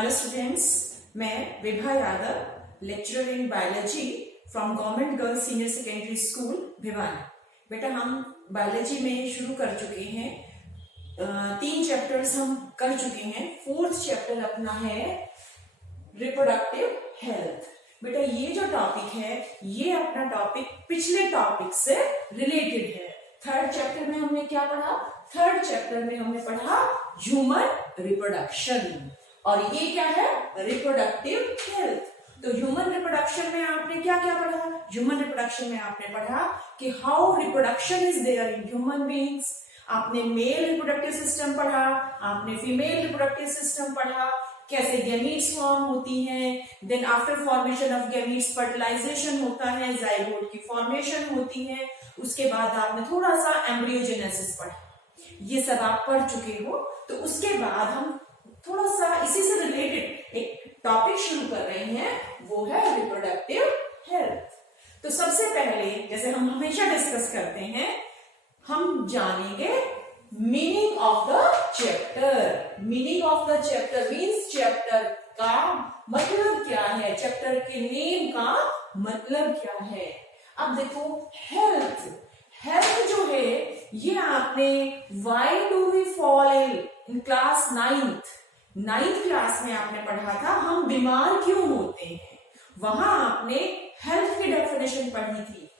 Hello students, मैं Vibha Yadav, lecturer in biology from government girls senior secondary school Bhiwani. बेटा, हम biology में शुरू कर चुके हैं, 3 चैप्टर्स हम कर चुके हैं। 4th चैप्टर अपना है रिप्रोडक्टिव हेल्थ। बेटा, ये जो टॉपिक है ये अपना टॉपिक पिछले टॉपिक से रिलेटेड है। 3rd चैप्टर में हमने क्या पढ़ा? 3rd चैप्टर में हमने पढ़ा ह्यूमन रिप्रोडक्शन, और ये क्या है? Reproductive health. तो ह्यूमन रिप्रोडक्शन में आपने क्या क्या पढ़ा? ह्यूमन रिप्रोडक्शन में आपने पढ़ा कि how reproduction is there in human beings. आपने मेल रिप्रोडक्टिव सिस्टम पढ़ा, आपने फीमेल रिप्रोडक्टिव सिस्टम पढ़ा, कैसे गैमीट्स फॉर्म होती हैं, then after formation of gametes fertilisation होता है, जाइगोट की फॉर्मेशन होती है, उसके बाद आपने थोड़ा सा एम्ब्रियोजेनेसिस पढ़ा। ये सब आप पढ़ चुके हो। तो उसके बाद हम थोड़ा सा इसी से रिलेटेड एक टॉपिक शुरू कर रहे हैं, वो है रिप्रोडक्टिव हेल्थ। तो सबसे पहले, जैसे हम हमेशा डिस्कस करते हैं, हम जानेंगे meaning of the chapter. Meaning of the chapter means chapter का मतलब क्या है, चैप्टर के नेम का मतलब क्या है। अब देखो, हेल्थ जो है ये आपने why do we fall in class 9th class में आपने पढ़ा था, हम बीमार क्यों होते हैं। वहां आपने हेल्थ की डेफिनेशन पढ़ी थी,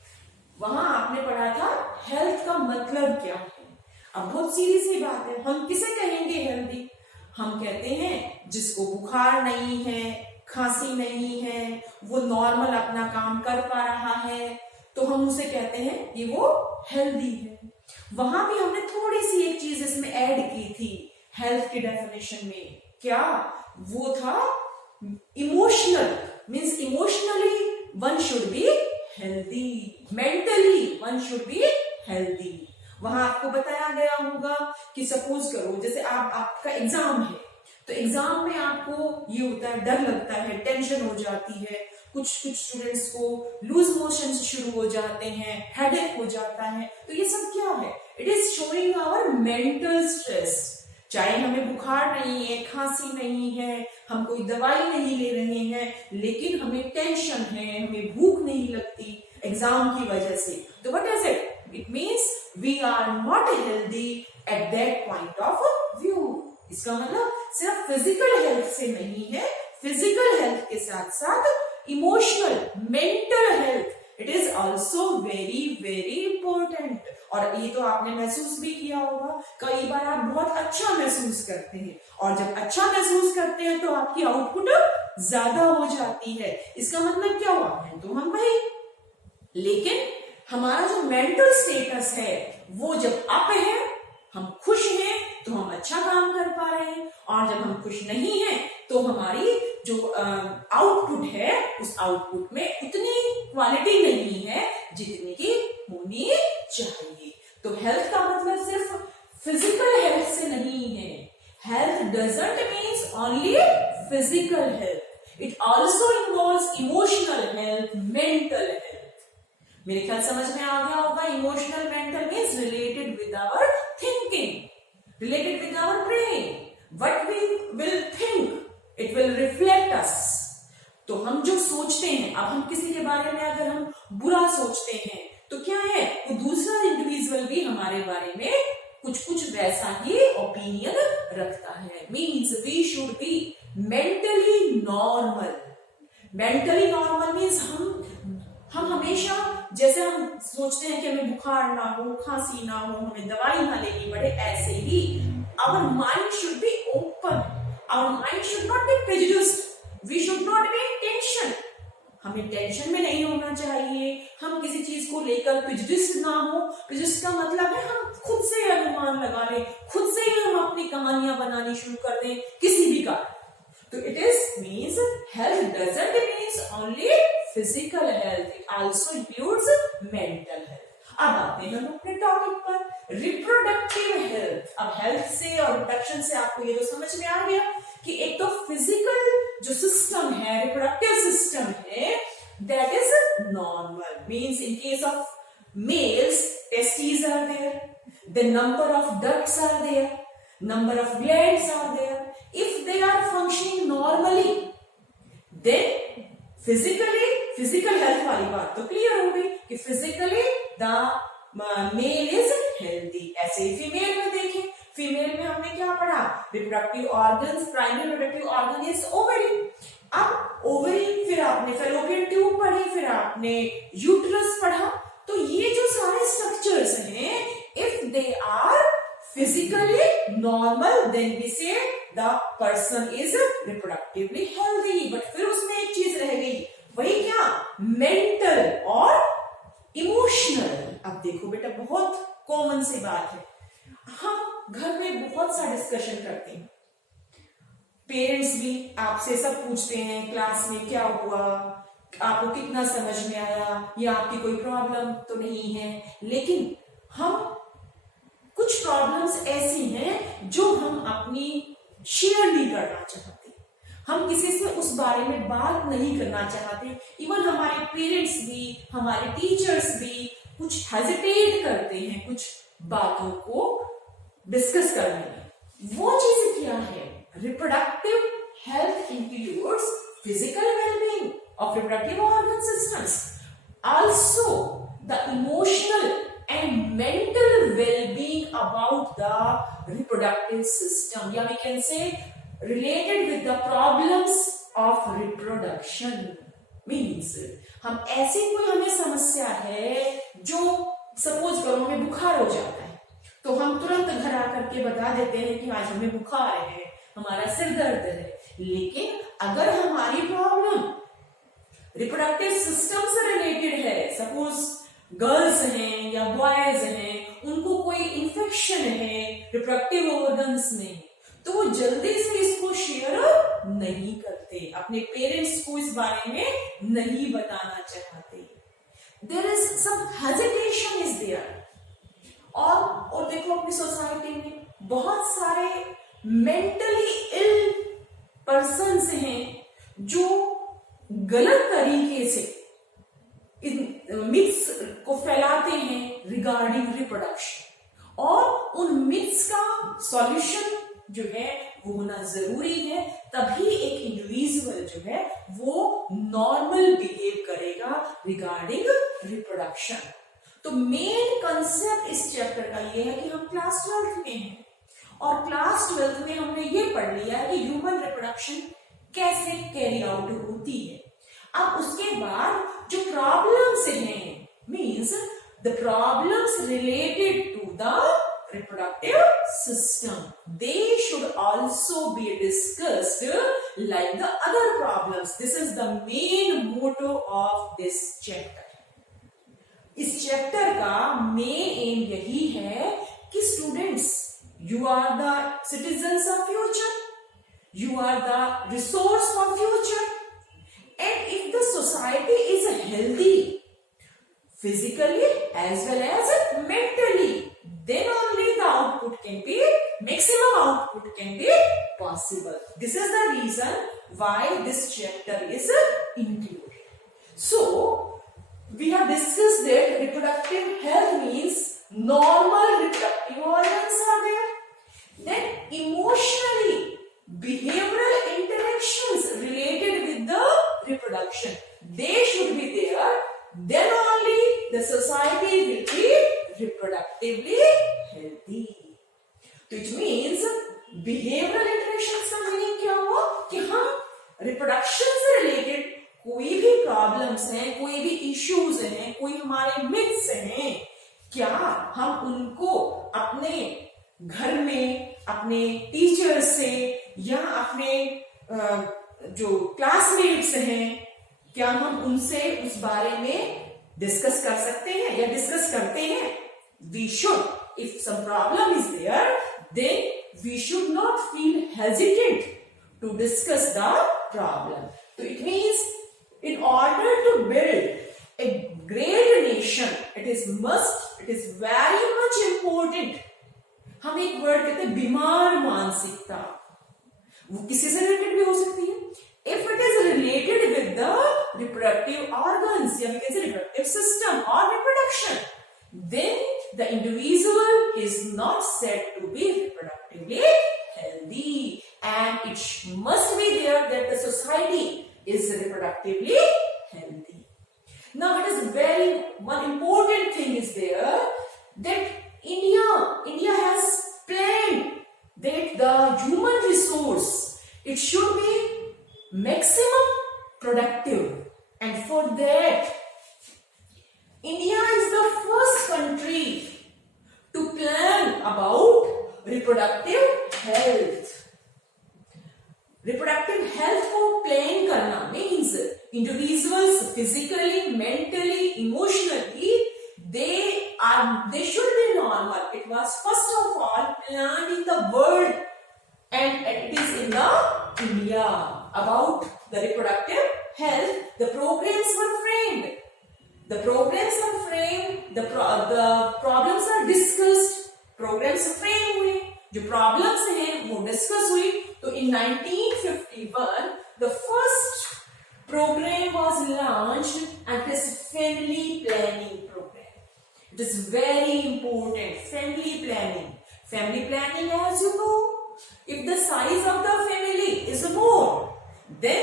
वहां आपने पढ़ा था हेल्थ का मतलब क्या है। अब बहुत सीधी सी बात है, हम किसे कहेंगे हेल्दी? हम कहते हैं जिसको बुखार नहीं है, खांसी नहीं है, वो नॉर्मल अपना काम कर पा रहा है, तो हम उसे कहते हैं कि वो हेल्दी है। वहां भी हमने थोड़ी सी एक चीज इसमें ऐड की थी हेल्थ की डेफिनेशन में। क्या वो था? Emotional, means emotionally one should be healthy, mentally one should be healthy. वहां आपको बताया गया होगा कि सपोज करो, जैसे आपका एग्जाम है, तो एग्जाम में आपको ये होता है, डर लगता है, टेंशन हो जाती है, कुछ स्टूडेंट्स को लूज मोशन शुरू हो जाते हैं, हेडेक हो जाता है। तो ये सब क्या है? It is showing our mental stress. चाहे हमें बुखार नहीं है, खांसी नहीं है, हम कोई दवाई नहीं ले रहे हैं, लेकिन हमें टेंशन है, हमें भूख नहीं लगती एग्जाम की वजह से, तो what is it? It means we are not healthy at that point of view. इसका मतलब सिर्फ फिजिकल हेल्थ से नहीं है, फिजिकल हेल्थ के साथ साथ emotional, mental health, it is also very very important. और ये तो आपने महसूस भी किया होगा, कई बार आप बहुत अच्छा महसूस करते हैं, और जब अच्छा महसूस करते हैं तो आपकी आउटपुट ज्यादा हो जाती है। इसका मतलब क्या हुआ? तो हम भाई, लेकिन हमारा जो मेंटल स्टेटस है वो जब अप है, हम खुश हैं, तो हम अच्छा काम कर पा रहे हैं, और जब हम खुश नहीं हैं तो हमारी जो आउटपुट है उस आउटपुट में उतनी क्वालिटी नहीं है जितनी की होनी चाहिए। तो हेल्थ का मतलब सिर्फ फिजिकल हेल्थ से नहीं है। Health doesn't means only physical health, it also involves emotional health, mental health. मेरे ख्याल समझ में आ गया होगा। Emotional, mental means related with our thinking, related with our brain. What we will think, it will reflect us. तो हम जो सोचते हैं, अब हम किसी के बारे में अगर हम बुरा सोचते हैं तो क्या है, वो दूसरा इंडिविजुअल भी हमारे बारे में कुछ वैसा ही ओपिनियन रखता है। Means we should be mentally normal. Mentally normal means हम हमेशा, जैसे हम सोचते हैं कि हमें बुखार ना हो, खांसी ना हो, हमें दवाई ना लेनी पड़े, ऐसे ही our mind should be open, our mind should not be prejudiced, we should not be in tension. हमें टेंशन में नहीं होना चाहिए, हम किसी चीज को लेकर प्रेजुडिस्ड ना हो। प्रेजुडिस्ड का मतलब है हम खुद से अनुमान लगा लें, खुद से ही हम अपनी कहानियां बनानी शुरू कर दें किसी भी का। तो it is means health doesn't means only physical health, it also includes mental health. अब आते हैं हम अपने टॉपिक पर, रिप्रोडक्टिव हेल्थ। अब हेल्थ से और रिप्रोडक्शन से आपको ये तो समझ में आ गया कि एक तो फिजिकल जो सिस्टम है, रिप्रोडक्टिव सिस्टम है, that is normal. Means in case of males, testis are there, the number of ducts are there, number of glands are there. If they are functioning normally, physical health वाली बात तो clear हो गई कि physically the male is healthy. ऐसे ही female में देखें, फीमेल में हमने क्या पढ़ा, reproductive organs, primary reproductive organ is ovary. अब ओवरी, फिर आपने फैलोपियन ट्यूब पढ़ी, फिर आपने यूट्रस पढ़ा। तो ये जो सारे स्ट्रक्चर्स हैं, if they are physically normal then we say the person is reproductively healthy। But फिर उसमें एक चीज रह गई, वही क्या, मेंटल और इमोशनल। अब देखो बेटा, बहुत कॉमन सी बात है, हम घर में बहुत सा डिस्कशन करते हैं, पेरेंट्स भी आपसे सब पूछते हैं, क्लास में क्या हुआ, आपको कितना समझ में आया, या आपकी कोई प्रॉब्लम तो नहीं है। लेकिन हम कुछ प्रॉब्लम्स ऐसी हैं जो हम अपनी शेयर नहीं करना चाहते, हम किसी से उस बारे में बात नहीं करना चाहते। इवन हमारे पेरेंट्स भी, हमारे टीचर्स भी कुछ हेजिटेट करते हैं कुछ बातों को डिस्कस करने में। वो चीज क्या है, reproductive health includes physical wellbeing of reproductive organ systems, also the emotional and mental well-being about the reproductive system, या we can say related with the problems of reproduction। means हम ऐसी कोई हमें समस्या है, जो सपोज करो हमें बुखार हो जाता है, तो हम तुरंत घर आकर के बता देते हैं कि आज हमें बुखार है, हमारा सिर दर्द है। लेकिन अगर हमारी प्रॉब्लम रिप्रोडक्टिव सिस्टम से रिलेटेड है, सपोज गर्ल्स हैं या बॉयज हैं, उनको कोई इन्फेक्शन है रिप्रोडक्टिव ऑर्गन्स में, तो वो जल्दी से इसको शेयर नहीं करते, अपने पेरेंट्स को इस बारे में नहीं बताना चाहते। There is some hesitation is there. और देखो, अपनी सोसाइटी में बहुत सारे मेंटली इल पर्सन्स हैं जो गलत तरीके से मिथ्स को फैलाते हैं रिगार्डिंग रिप्रोडक्शन, और उन मिथ्स का सॉल्यूशन जो है वो होना जरूरी है, तभी एक इंडिविजुअल जो है वो नॉर्मल बिहेव करेगा रिगार्डिंग रिप्रोडक्शन। तो मेन कंसेप्ट इस चैप्टर का ये है कि हम क्लास 12th में हैं, और क्लास 12th में हमने ये पढ़ लिया कि ह्यूमन रिप्रोडक्शन कैसे कैरी आउट होती है। अब उसके बाद जो प्रॉब्लम्स हैं, means the problems related to the reproductive system, they should also be discussed like the other problems. This is the main motto of this chapter. इस चैप्टर का मेन एम यही है कि students, you are the citizens of future, you are the resource for future, and if the society is healthy physically as well as mentally, then only the output can be, maximum output can be possible. This is the reason why this chapter is included. So we have discussed that reproductive health means normal reproductive organs are there, then emotionally behavioral interactions related with the reproduction, they should be there, then only the society will be reproductively healthy. Which means behavioral interactions का meaning क्या हुआ कि हम reproduction से related कोई भी problems हैं, कोई भी इश्यूज हैं, कोई हमारे मिथ्स हैं, क्या हम उनको अपने घर में अपने टीचर से या अपने जो क्लासमेट्स हैं, क्या हम उनसे उस बारे में डिस्कस कर सकते हैं या डिस्कस करते हैं? We should. If some problem is there, then we should not feel hesitant to discuss the problem. So it means in order to build a great nation, it is very much important. हम एक word कहते हैं बीमार मानसिकता, वो किसी से related भी हो सकती है. If it is related with the reproductive organs, या we can say reproductive system or reproduction, then the individual is not said to be reproductively healthy, and it must be there that the society is reproductively Now it is one important thing is there that India has planned that the human resource, it should be maximum productive, and for that India is the first country to plan about reproductive health. Reproductive health को plan करना means individuals physically, mentally, emotionally they should be normal. It was first of all planned in the world, and it is in the India about the reproductive health. The programs were framed. The problems are discussed. Programs frame हुए, जो problems हैं वो discuss हुई. तो in 1951 the first program was launched, and it is family planning program. It is very important. Family planning, as you know, if the size of the family is more, then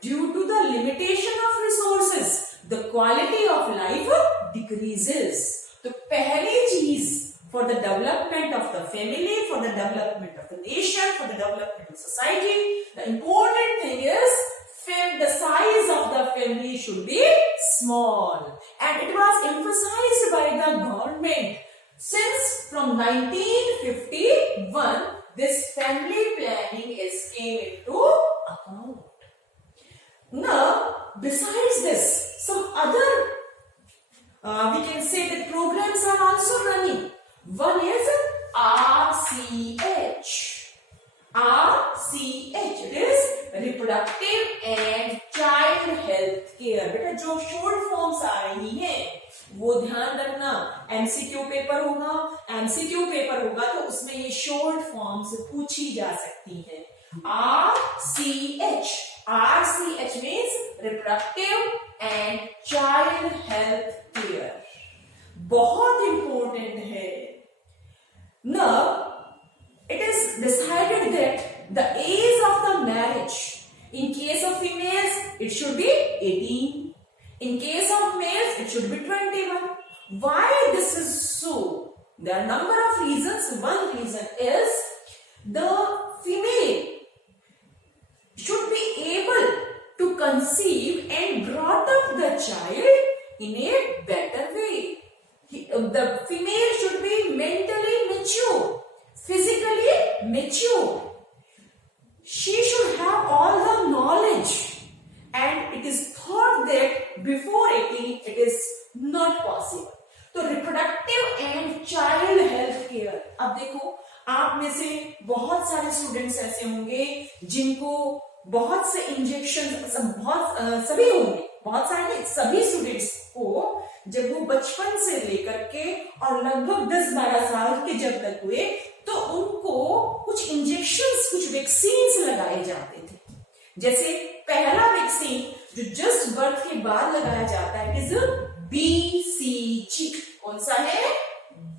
due to the limitation of resources, the quality of life decreases. तो पहली चीज for the development of the family, for the development of the nation, for the development of society, the important thing is the size of the family should be small, and it was emphasized by the government since from 1951 this family planning is came into account. Now besides this, some other we can say that programs are also running. One is RCH. It is reproductive and child health care. बेटा जो short forms आ रही हैं वो ध्यान रखना. MCQ paper होगा तो उसमें ये शॉर्ट फॉर्म्स पूछी जा सकती हैं. RCH means reproductive and child health care. बहुत इंपॉर्टेंट है. Now it is decided that the age of the marriage, in case of females it should be 18, in case of males it should be 21. Why this is so? There are number of reasons. One reason is the female should be able to conceive and brought up the child in a better way. The female should be mentally mature, physically mature. She should have all the knowledge, and it is thought that before 18 it is not possible. तो reproductive and child health care. अब देखो, आप में से बहुत सारे students ऐसे होंगे जिनको बहुत से इंजेक्शन, सभी होंगे, बहुत सारे सभी स्टूडेंट्स को जब वो बचपन से लेकर के और लगभग 10-12 साल के जब तक हुए तो उनको कुछ इंजेक्शंस, कुछ वैक्सीन्स लगाए जाते थे. जैसे पहला वैक्सीन जो जस्ट बर्थ के बाद लगाया जाता है इज BCG. कौन सा है?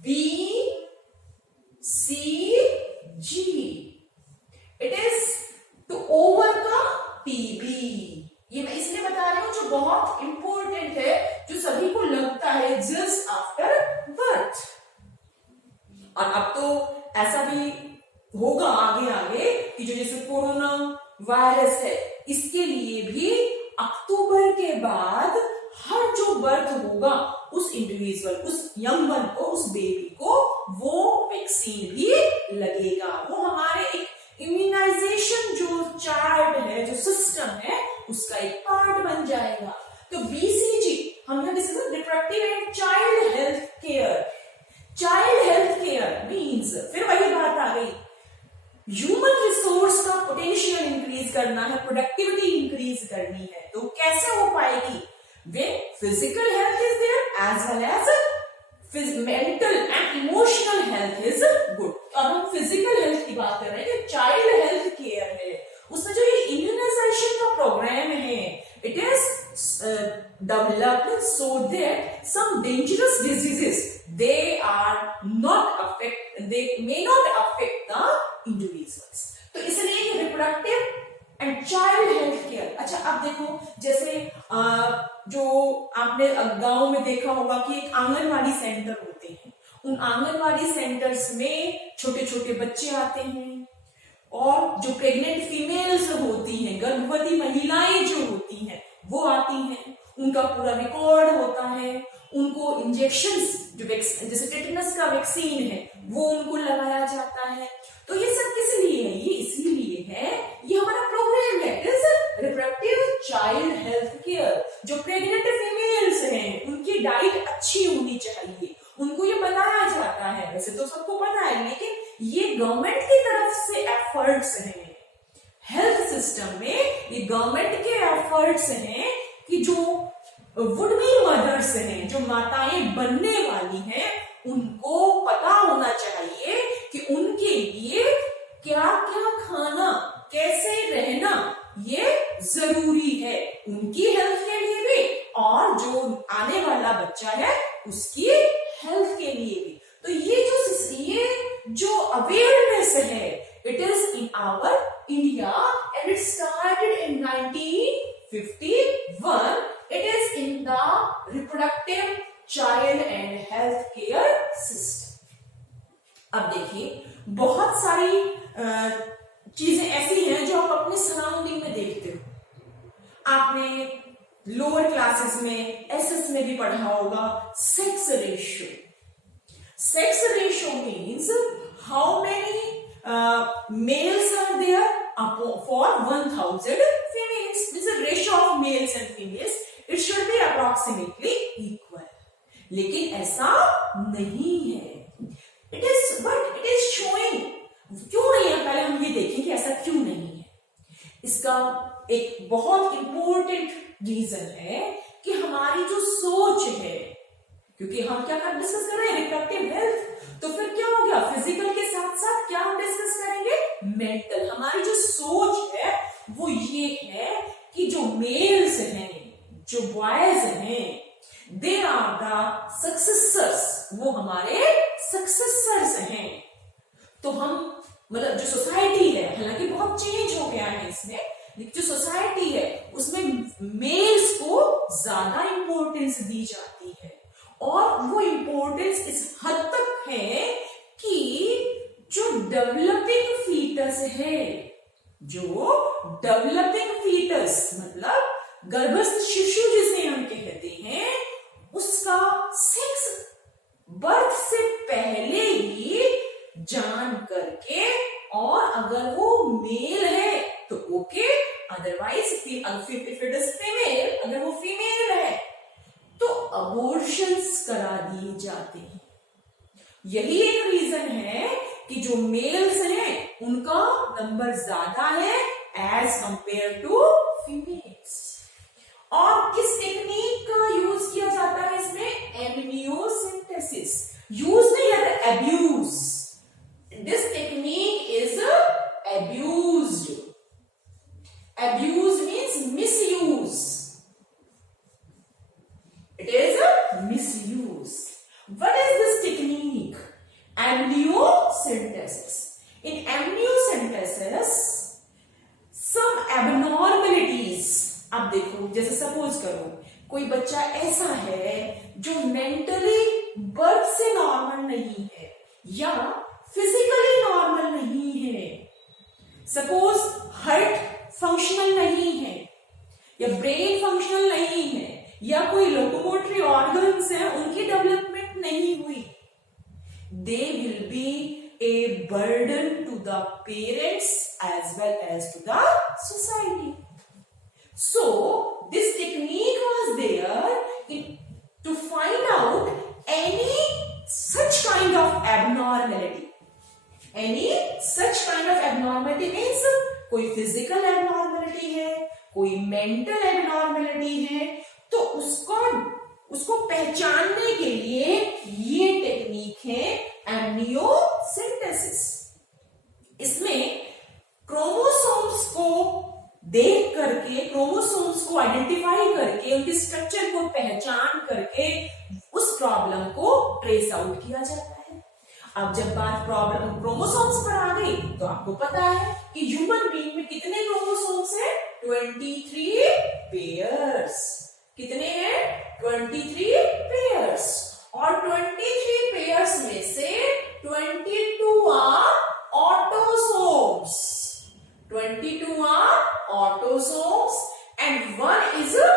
BCG. It is to overcome TB. ये मैं इसलिए बता रही हूं जो बहुत इंपॉर्टेंट है, जो सभी को लगता है जस्ट आफ्टर बर्थ. और अब तो ऐसा भी होगा आगे कि जो जैसे कोरोना वायरस है, इसके लिए भी अक्टूबर के बाद हर जो बर्थ होगा उस इंडिविजुअल, उस यंग वन को, उस बेबी को वो वैक्सीन भी लगेगा. वो हमारे एक इम्यूनाइजेशन जो चार्ट है, जो सिस्टम है, उसका एक पार्ट बन जाएगा. तो BCG हमने discuss reproductive and child health care. Child health care means फिर वही बात आ गई, ह्यूमन रिसोर्स का पोटेंशियल इंक्रीज करना है, प्रोडक्टिविटी इंक्रीज करनी है. तो कैसे हो पाएगी? when physical health is there as well as mental and emotional health is good. अब हम फिजिकल हेल्थ की बात कर रहे हैं, चाइल्ड हेल्थ केयर है, उसमें जो ये इम्यूनाइजेशन का प्रोग्राम है, it is developed so that some dangerous diseases they may not affect the individuals. तो इसलिए ये reproductive and child health care. अच्छा अब देखो, जैसे जो आपने आपने गांव में देखा होगा कि एक आंगनवाड़ी सेंटर होते हैं। उन आंगनवाड़ी सेंटर्स में छोटे छोटे बच्चे आते हैं और जो प्रेग्नेंट फीमेल्स होती हैं, गर्भवती महिलाएं जो होती हैं, वो आती हैं। उनका पूरा रिकॉर्ड होता है, उनको इंजेक्शंस जो जैसे टेटनस का वैक्सीन है वो उनको लगाया जाता है। तो ये सब किस लिए है? ये इसीलिए है, ये हमारा प्रोग्राम है, it is reproductive child health care. जो प्रेग्नेंट फीमेल्स हैं उनकी डाइट अच्छी होनी चाहिए, उनको ये बताया जाता है। वैसे तो सबको पता है, लेकिन ये गवर्नमेंट की तरफ से एफर्ट्स हैं हेल्थ सिस्टम में। ये गवर्नमेंट के एफर्ट्स हैं कि जो वुड बी मदर्स हैं, जो माताएं बनने वाली हैं, उनको पता होना चाहिए कि उनके लिए क्या क्या खाना, कैसे रहना ये जरूरी है, उनकी हेल्थ के लिए भी और जो आने वाला बच्चा है उसकी हेल्थ के लिए भी। तो ये जो अवेयरनेस है, it is in our India and it started in 1951. It is in the reproductive child and health care system. अब देखिए, बहुत सारी चीजें ऐसी हैं जो आप अपने सराउंडिंग में देखते हो। आपने लोअर क्लासेस में एसएस में भी पढ़ा होगा sex ratio. Sex ratio means how many males are there for 1000 females. This is a ratio of males and females. It should be approximately equal. लेकिन ऐसा नहीं है। It is showing. क्यों नहीं है? पहले हम ये देखें कि ऐसा क्यों नहीं है। इसका एक बहुत इंपॉर्टेंट रीजन है कि हमारी जो सोच है, क्योंकि हम क्या डिस्कस कर रहे हैं, रिप्रोडक्टिव हेल्थ, तो फिर क्या हो गया, फिजिकल के साथ साथ क्या हम डिस्कस करेंगे, मेंटल। हमारी जो सोच है वो ये है कि जो मेल्स हैं, जो बॉयज हैं, दे आर द सक्सेसर्स, वो हमारे सक्सेसर्स हैं। तो हम मतलब जो सोसाइटी है, हालांकि बहुत चेंज हो गया है इसमें, जो सोसाइटी है उसमें मेल्स को ज्यादा इंपॉर्टेंस दी जाती है। और वो इंपॉर्टेंस इस हद तक है कि जो डेवलपिंग फीटस है, जो डेवलपिंग फीटस मतलब गर्भस्थ शिशु जिसे हम कहते हैं, उसका सेक्स बर्थ से पहले ही जान करके, और अगर वो मेल है तो okay, otherwise if it is female, अगर वो फीमेल है तो अबॉर्शंस करा दिए जाते हैं। यही एक रीजन है कि जो मेल्स हैं उनका नंबर ज्यादा है एज कंपेयर टू फीमेल्स। और किस टेक्निक का यूज किया जाता है इसमें, एमनियोसिंथेसिस। यूज नहीं है, abuse. This technique is abused. Abuse means misuse. It is a misuse. What is this technique? Amniocentesis. In amniocentesis, some abnormalities. अब देखो, जैसे सपोज करो कोई बच्चा ऐसा है जो मेंटली बर्थ से नॉर्मल नहीं है या फिजिकली नॉर्मल नहीं है। सपोज हार्ट फंक्शनल नहीं है या ब्रेन फंक्शनल नहीं है या कोई लोकोमोटरी ऑर्गन्स हैं उनकी डेवलपमेंट नहीं हुई, they will be a burden to the parents as well as to the society. So this technique was there to find out any such kind of abnormality. Any such kind of abnormality means कोई physical abnormality है, कोई mental abnormality है, तो उसको पहचानने के लिए ये टेक्निक है एमनियोसिंथेसिस। इसमें क्रोमोसोम्स को देख करके, क्रोमोसोम्स को आइडेंटिफाई करके, उनके स्ट्रक्चर को पहचान करके उस प्रॉब्लम को ट्रेस आउट किया जाता है। अब जब बात प्रॉब्लम क्रोमोसोम्स पर आ गई तो आपको पता है कि ह्यूमन बीइंग में कितने क्रोमोसोम्स हैं, 23 पेयर्स। कितने हैं? 23 पेयर्स। और 23 पेयर्स में से 22 are autosomes, 22 are autosomes and 1 is a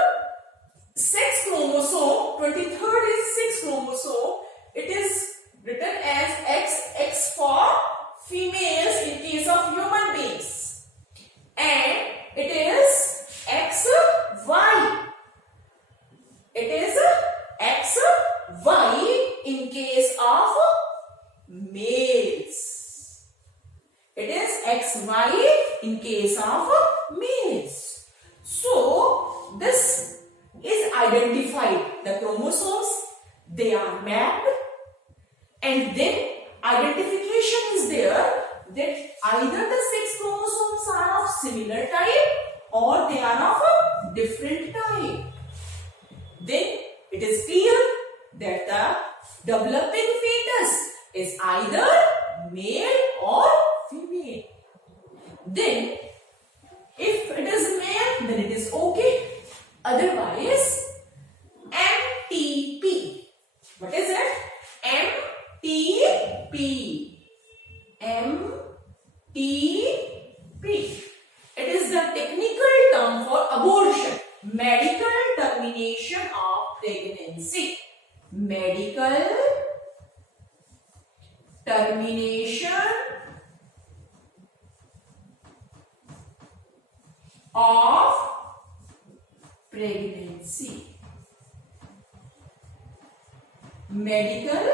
sex chromosome, 23rd is 6 chromosome. It is written as XX for females in case of human beings, and it is XY. It is XY in case of males. It is XY in case of males. So this is identified. The chromosomes, they are mapped, and then identification is there that either the 6 chromosomes are of similar type or they are of a different type. Then it is clear that the developing fetus is either male or female. Then if it is male, then it is okay. Otherwise, MTP. What is it? MTP. MTP. It is the technical term for abortion. Medical termination of pregnancy. Medical termination of pregnancy. Medical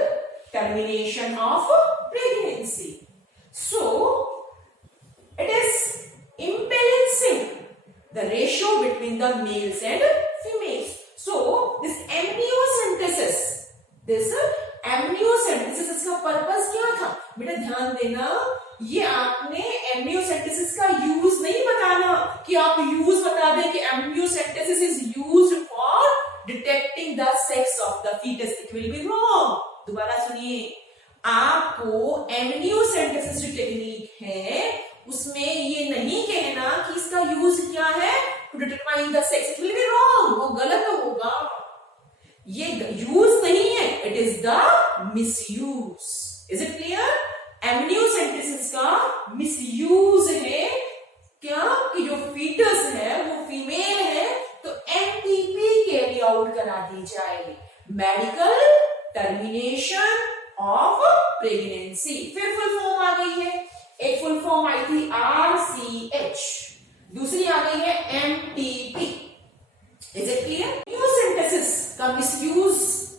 termination of pregnancy. So it is imbalancing the ratio between the males and females. So this amniocentesis, इसका purpose क्या था? बेटा ध्यान देना, ये आपने amniocentesis का use नहीं बताना कि आप यूज बता दें कि amniocentesis is used for detecting the sex of the foetus. It will be wrong. दोबारा सुनिए, आपको एमनियोसेंटेसिस जो टेक्निक है उसमें ये नहीं कहना कि इसका यूज क्या है to determine the sex. It will be wrong. वो गलत होगा. ये यूज नहीं है, it is the misuse. Is it clear? Amniocentesis का मिसयूज है क्या कि जो फीटस है वो फीमेल है तो एमटीपी कैरी आउट करा दी जाए. Medical termination of pregnancy. फिर फुल फॉर्म आ गई है. एक फुल फॉर्म आई थी RCH, दूसरी आ गई है MTP. Is it clear? Amniocentesis का मिसयूज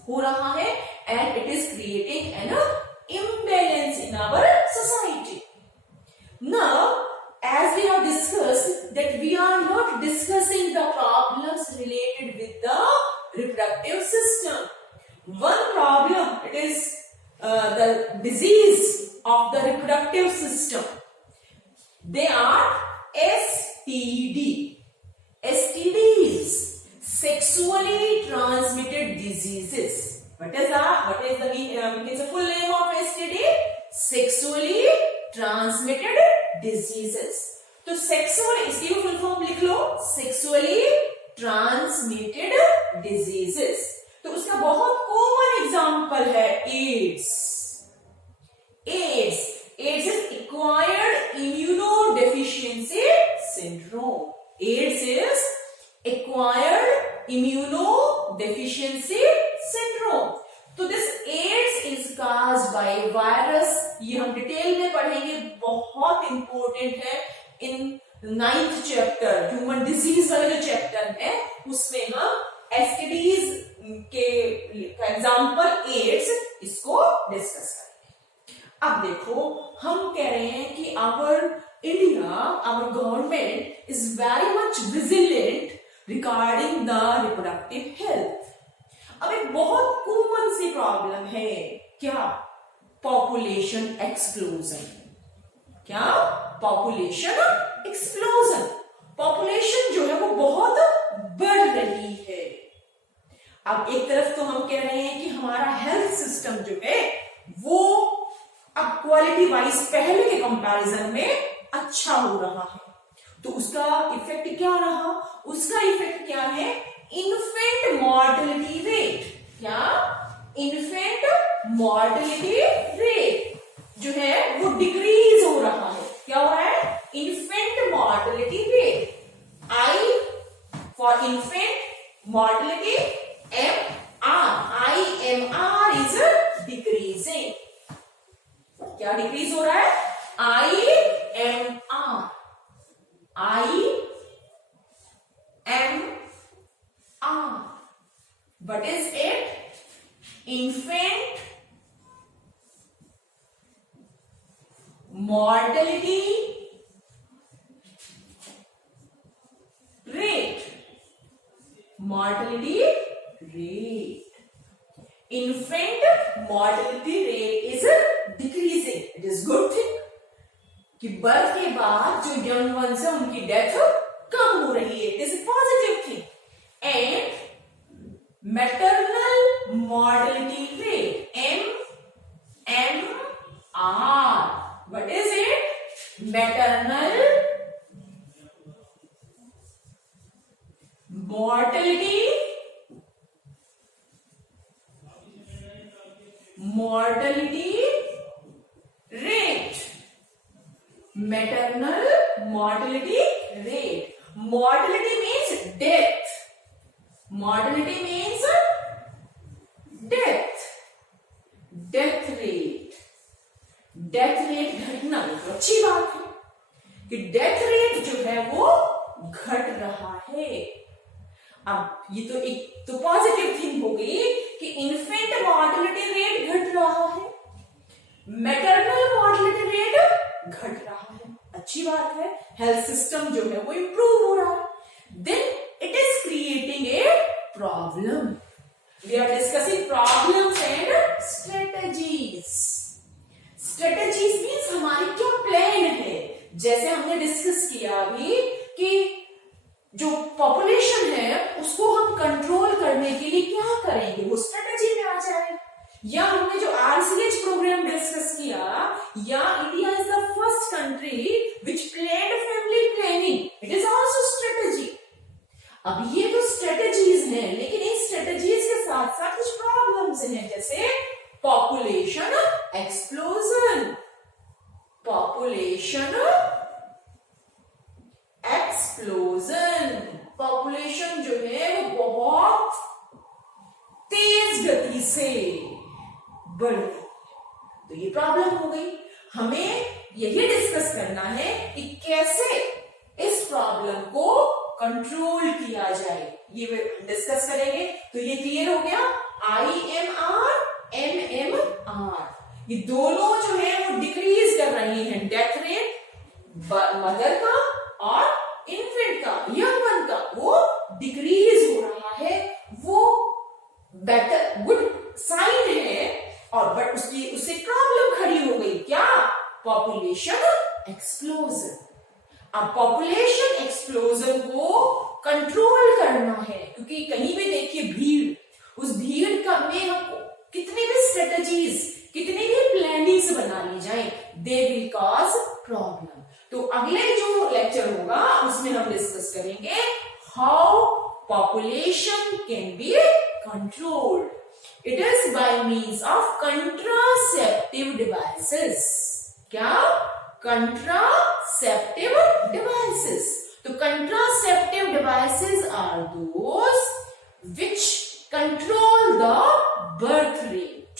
हो रहा है and it is creating an imbalance in our society. Now, as we have discussed that we are not discussing the problems related with the reproductive system. One problem, it is the disease of the reproductive system. They are STD. STDs, sexually transmitted diseases. What is the full name of STD? Sexually transmitted diseases. तो sexual, इसकी full form लिख लो, sexually transmitted diseases. तो उसका बहुत common example है AIDS. AIDS is acquired immunodeficiency syndrome. AIDS is acquired immunodeficiency syndrome. तो this AIDS is caused by virus. ये हम डिटेल में पढ़ेंगे, बहुत इंपॉर्टेंट है. इन 9th चैप्टर ह्यूमन डिजीज वाला जो चैप्टर है उसमें हम एसटीडीज के एग्जांपल एड्स इसको डिस्कस करेंगे. अब देखो, हम कह रहे हैं कि our India, our government is very much vigilant regarding the reproductive health. अब एक बहुत कॉमन सी प्रॉब्लम है, क्या? Population explosion. क्या? Population explosion. पॉपुलेशन जो है वो बहुत बढ़ रही है. अब एक तरफ तो हम कह रहे हैं कि हमारा हेल्थ सिस्टम जो है वो अब क्वालिटी वाइज पहले के कंपैरिजन में अच्छा हो रहा है. तो उसका इफेक्ट क्या रहा? उसका इफेक्ट क्या है? इन्फेंट मॉर्टेलिटी रेट जो है वो डिक्रीज हो रहा है। क्या हो रहा है? Infant mortality rate, I for infant mortality MR, IMR is decreasing. क्या डिक्रीज हो रहा है? IMR, what is it? Infant mortality rate, mortality rate, infant mortality rate is decreasing. It is good thing कि बर्थ के बाद जो young ones है उनकी डेथ कम हो रही है। It is positive thing. And maternal mortality rate MMR, what is it? Maternal mortality rate, maternal mortality rate. Mortality means death. Mortality means death. Death rate. Death rate घटना तो अच्छी बात है कि डेथ रेट जो है वो घट रहा है। अब ये तो एक तो पॉजिटिव थिंग हो गई कि इन्फेंट मॉर्टेलिटी रेट घट रहा है, मैटरनल मॉर्टेलिटी रेट घट रहा है, अच्छी बात है। हेल्थ सिस्टम जो है वो इंप्रूव हो रहा है। Then it is creating a problem. We are discussing problems and strategies. Strategies means हमारी क्या प्लान है। जैसे हमने डिस्कस किया अभी कि जो पॉपुलेशन है उसको हम कंट्रोल करने के लिए क्या करेंगे, वो स्ट्रेटेजी में आ जाएगा। या हमने जो RCH प्रोग्राम डिस्कस किया, या India is the first country which planned family planning, it is also strategy. अब ये तो स्ट्रेटेजीज हैं, लेकिन इन स्ट्रेटेजीज के साथ साथ कुछ प्रॉब्लम्स हैं, जैसे population explosion. Population explosion, population जो है वो बहुत तेज गति से बढ़ रही है, तो ये प्रॉब्लम हो गई। हमें यही डिस्कस करना है कि कैसे इस प्रॉब्लम को कंट्रोल किया जाए, ये डिस्कस करेंगे। तो ये क्लियर हो गया, IMR MMR ये दोनों जो है वो डिक्रीज कर रही हैं, डेथ रेट मदर का और इन्फेंट का, यंग वन का, वो डिक्रीज हो रहा है। वो बेटर गुड साइन है। और बट उससे प्रॉब्लम खड़ी हो गई, क्या? Population explosion. अब पॉपुलेशन एक्सप्लोजन को कंट्रोल करना है, क्योंकि कहीं भी देखिए भीड़, उस भीड़ का में हमको कितनी भी स्ट्रेटेजीज, कितनी भी प्लानिंग्स बना ली जाए, दे विल कॉज प्रॉब्लम। तो अगले जो लेक्चर होगा उसमें हम डिस्कस करेंगे how population can be controlled. It is by means of contraceptive devices. क्या? Contraceptive devices. तो contraceptive devices are those which control the birth rate.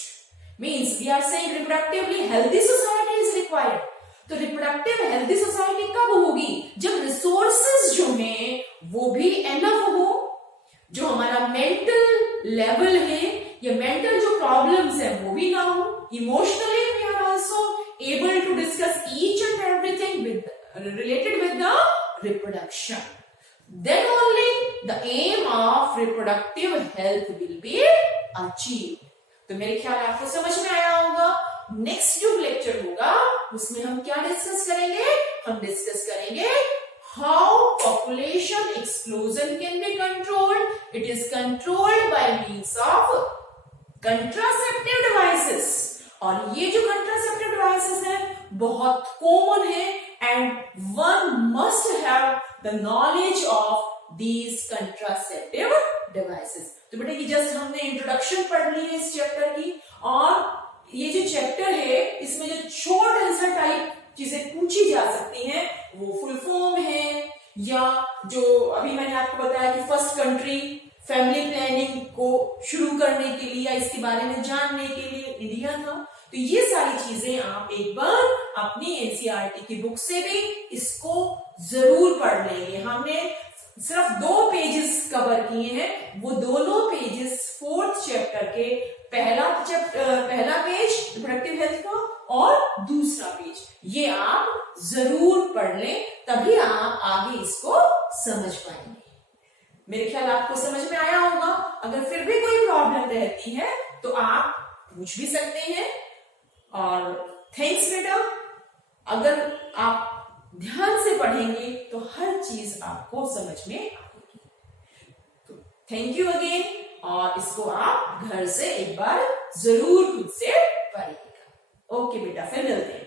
Means we are saying reproductively healthy society is required. तो reproductive healthy society कब होगी? जब resources जो हैं वो भी enough हो, जो हमारा mental level है या मेंटल जो प्रॉब्लम्स है वो भी ना हो, emotionally we are also able to discuss each and everything with related with the reproduction, then only the aim of reproductive health will be achieved. तो मेरे ख्याल आपको समझ में आया होगा। नेक्स्ट जो लेक्चर होगा उसमें हम क्या डिस्कस करेंगे? हम डिस्कस करेंगे how population explosion can be controlled. It is controlled by means of contraceptive devices. और ये जो contraceptive devices है बहुत कॉमन है and one must have the knowledge of these contraceptive devices. तो बेटा ये जस्ट हमने इंट्रोडक्शन पढ़ ली है इस चैप्टर की, और ये जो चैप्टर है इसमें जो शॉर्ट आंसर टाइप चीजें पूछी जा सकती हैं वो फुल फॉर्म है, या जो अभी मैंने आपको बताया कि फर्स्ट कंट्री फैमिली प्लानिंग को शुरू करने के लिए या इसके बारे में जानने के लिए इंडिया था। तो ये सारी चीजें आप एक बार अपनी एनसीईआरटी की बुक से भी इसको जरूर पढ़ लेंगे। हमने सिर्फ 2 पेजेस कवर किए हैं, वो दोनों पेजेस 4th चैप्टर के पहला पेज रिप्रोडक्टिव हेल्थ का और दूसरा पेज, ये आप जरूर पढ़ लें, तभी आप आगे इसको समझ पाएंगे। मेरे ख्याल आपको समझ में आया होगा। अगर फिर भी कोई प्रॉब्लम रहती है तो आप पूछ भी सकते हैं। और थैंक्स बेटा, अगर आप ध्यान से पढ़ेंगे तो हर चीज आपको समझ में आएगी। तो थैंक यू अगेन, और इसको आप घर से एक बार जरूर खुद से पढ़िएगा। ओके बेटा, फिर मिलते हैं।